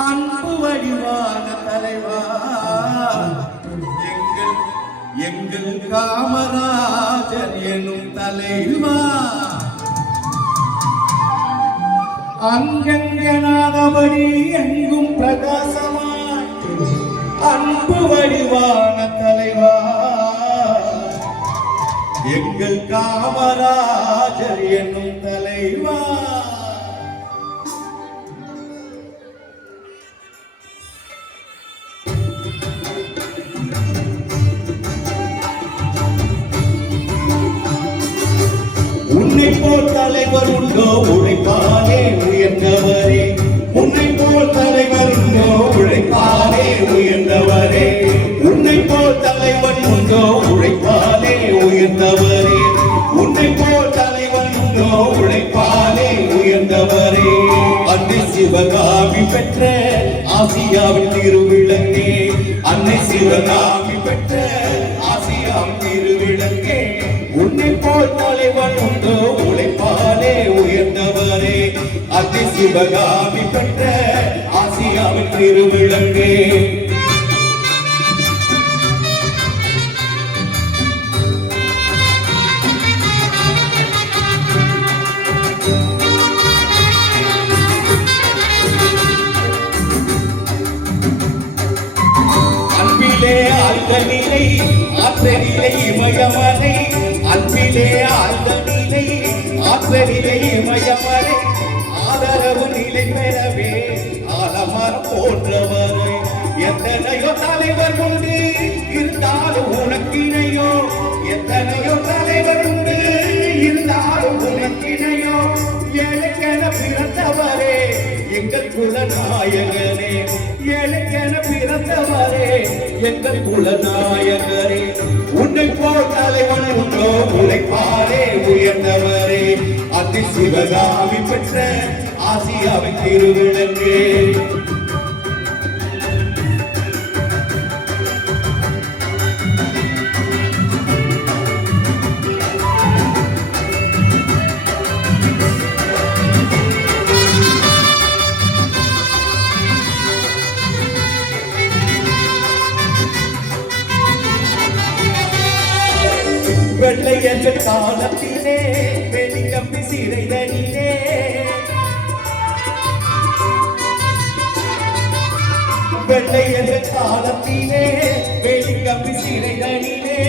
அன்பு வடிவான தலைவா எங்கள் எங்கள் காமராஜர் எனும் தலைவா அங்கங்கனாதபடி எங்கும் பிரகாசமாய் அன்பு வடிவான தலைவா எங்கள் காமராஜர் என்னும் தலைவா உன்னை போல் தலைவர் உண்டோ உழைப்பாலே உயர்ந்தவரே உன்னை போல் தலைவர் உண்டோ உழைப்பாலே உயர்ந்தவரே உன்னை போல் தலைவன் உண்டோ உழைப்பாலே உயர்ந்தவரே உன்னை போல் தலைவன் உண்டோ உழைப்பாலே உயர்ந்தவரே அன்னை சிவகாமி பெற்ற ஆசியாவின் திருவிளக்கே அன்னை சிவகாமி பெற்ற ஆசியாவின் திருவிளக்கே உன்னை போல் தலைவன் உண்டோ உழைப்பாலே உயர்ந்தவரே அன்னை சிவகாமி பெற்ற ஆசியாவின் திருவிளக்கே ஆழ்ந்தனிலை ஆற்றலிலை இமயமனை அன்பிலே ஆழ்ந்தனிலை ஆற்றலிலை இமயமனை ஆதரவு நிலை பெறவே ஆலமரம் போன்றவரை எத்தனையோ தலைவர் உண்டு இருந்தாலும் உனக்கினையோ எத்தனையோ தலைவர் உண்டு இருந்தாலும் உனக்கினையோ எனக்கென பிறந்தவரே எங்கள் குலநாயகனே எனக்கென பிறந்தவரே எங்கள் குலநாயகரே உன்னை போல் தலைவன் உண்டோ உழைப்பாரே உயர்ந்தவரே அதி சிவகாமி பெற்ற ஆசியாவின் திருவிளக்கே வெள்ளை என்ற காலத்திலே வெளிக்கம்பி சிறைதனிலே வெள்ளை என்ற காலத்திலே வெளிக்கம்பி சிறைதனிலே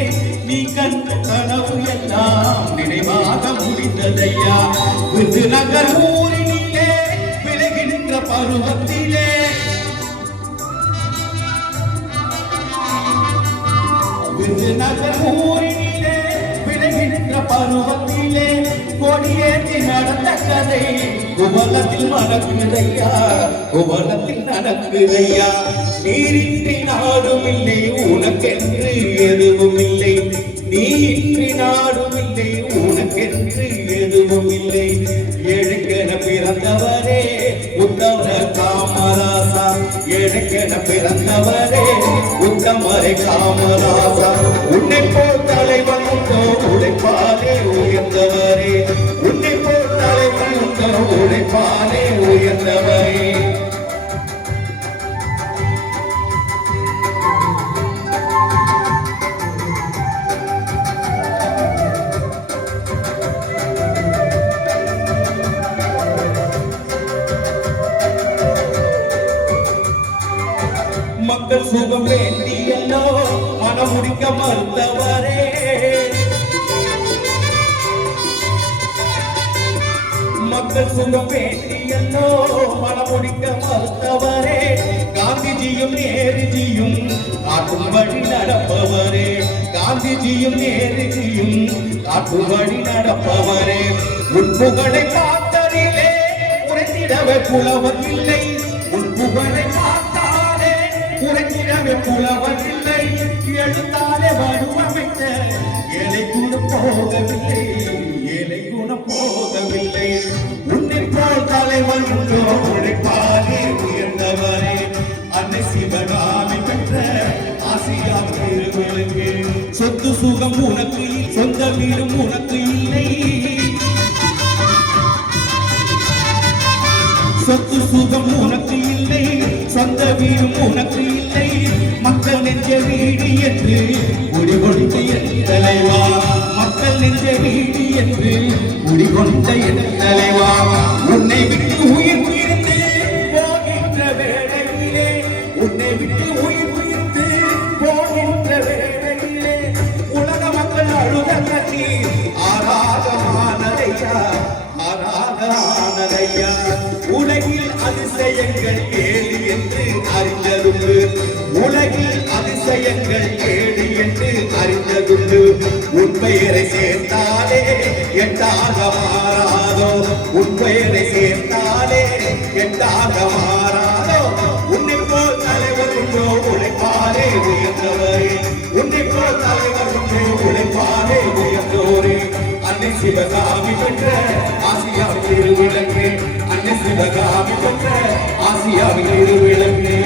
நீ கண்ட கனவு எல்லாம் நினைவாக முடிந்ததையா விருதுநகர் ஊரினிலே விலகின்ற பருவத்திலே விருதுநகர் ஊரினிலே பருவத்திலே கொடியேற்றி நடந்த கதை குவலத்தில் நடக்குதையா குவலத்தில் நடக்குதையா நீரின்றி நாடும் இல்லை உனக்கென்று எதுவும் இல்லை நீரின்றி நாடும் இல்லை உனக்கென்று எதுவும் இல்லை எனக்கென பிறந்தவரே உத்தம காமராசா எனக்கென பிறந்தவரே உத்தமரை காமராசா உன்னை போல் தலைவன் உண்டோ உழைப்பாலே உயர்ந்தவரே உன்னை போல் தலைவன் உண்டோ உழைப்பாலே உயர்ந்தவரே மக்கள் சுகம் வேண்டியல்லோ மனம் முடிக்க மறுத்தவரே மக்கள் சுகம் வேண்டியல்லோ மனம் முடிக்க மறுத்தவரே காந்திஜியும் நேருஜியும் காட்டும் வழி நடப்பவரே காந்திஜியும் நேருஜியும் காட்டும் வழி நடப்பவரே உட்புகளை பார்த்ததிலே உரைத்திடவே புலவர் இல்லை உட்புகளை உரைக்கிடவே புலவர் இல்லை எழுத்தாலே வடிவமைத்த ஏழை குணம் போகவில்லை ஏழை குணம் போகவில்லை உன்னை போல் தலைவன் உண்டோ உழைப்பாலே உயர்ந்தவரே அன்னை சிவகாமி பெற்ற ஆசியாவின் திருவிளக்கே சொத்து சுகம் உனக்கு சொந்த வீடும் உனக்கு இல்லை சொத்து சுகம் உனக்கு இல்லை வீடும் உனக்கு இல்லை மக்கள் நெஞ்ச வீடு என்று குடிகொடுத்த என் தலைவா மக்கள் நெஞ்ச வீடு என்று குடிகொண்ட என் தலைவா உன்னை விட்டு உயிர் உயிர்ந்து போகின்ற வேளையிலே உன்னை விட்டு உயிர் உயிர்ந்து போகின்ற வேளையிலே உலக மக்கள் அழுத கண்ணீர் ஆராதமானதையா ஆராதமானதையா உலகில் அதிசயங்கள் ஏழு என்று அறிந்ததுண்டு உலகில் அதிசயங்கள் ஏழு என்று அறிந்ததுண்டு உன் பெயரை சேர்த்தாலே எட்டாக மாறாதோ உன் பெயரை சேர்த்தாலே எட்டாக மாறாதோ உன்னை போல் தலைவர் உண்டோ உழைப்பாரே உயர்ந்தவரே உன்னை போல் தலைவர் உண்டோ உழைப்பாரே உயர்ந்தோரே அன்னை சிவகாமி பெற்ற ஆசியாவின் திருவிளக்கு அன்னை சிவகாமி பெற்ற ஆசியாவின் திருவிளக்கு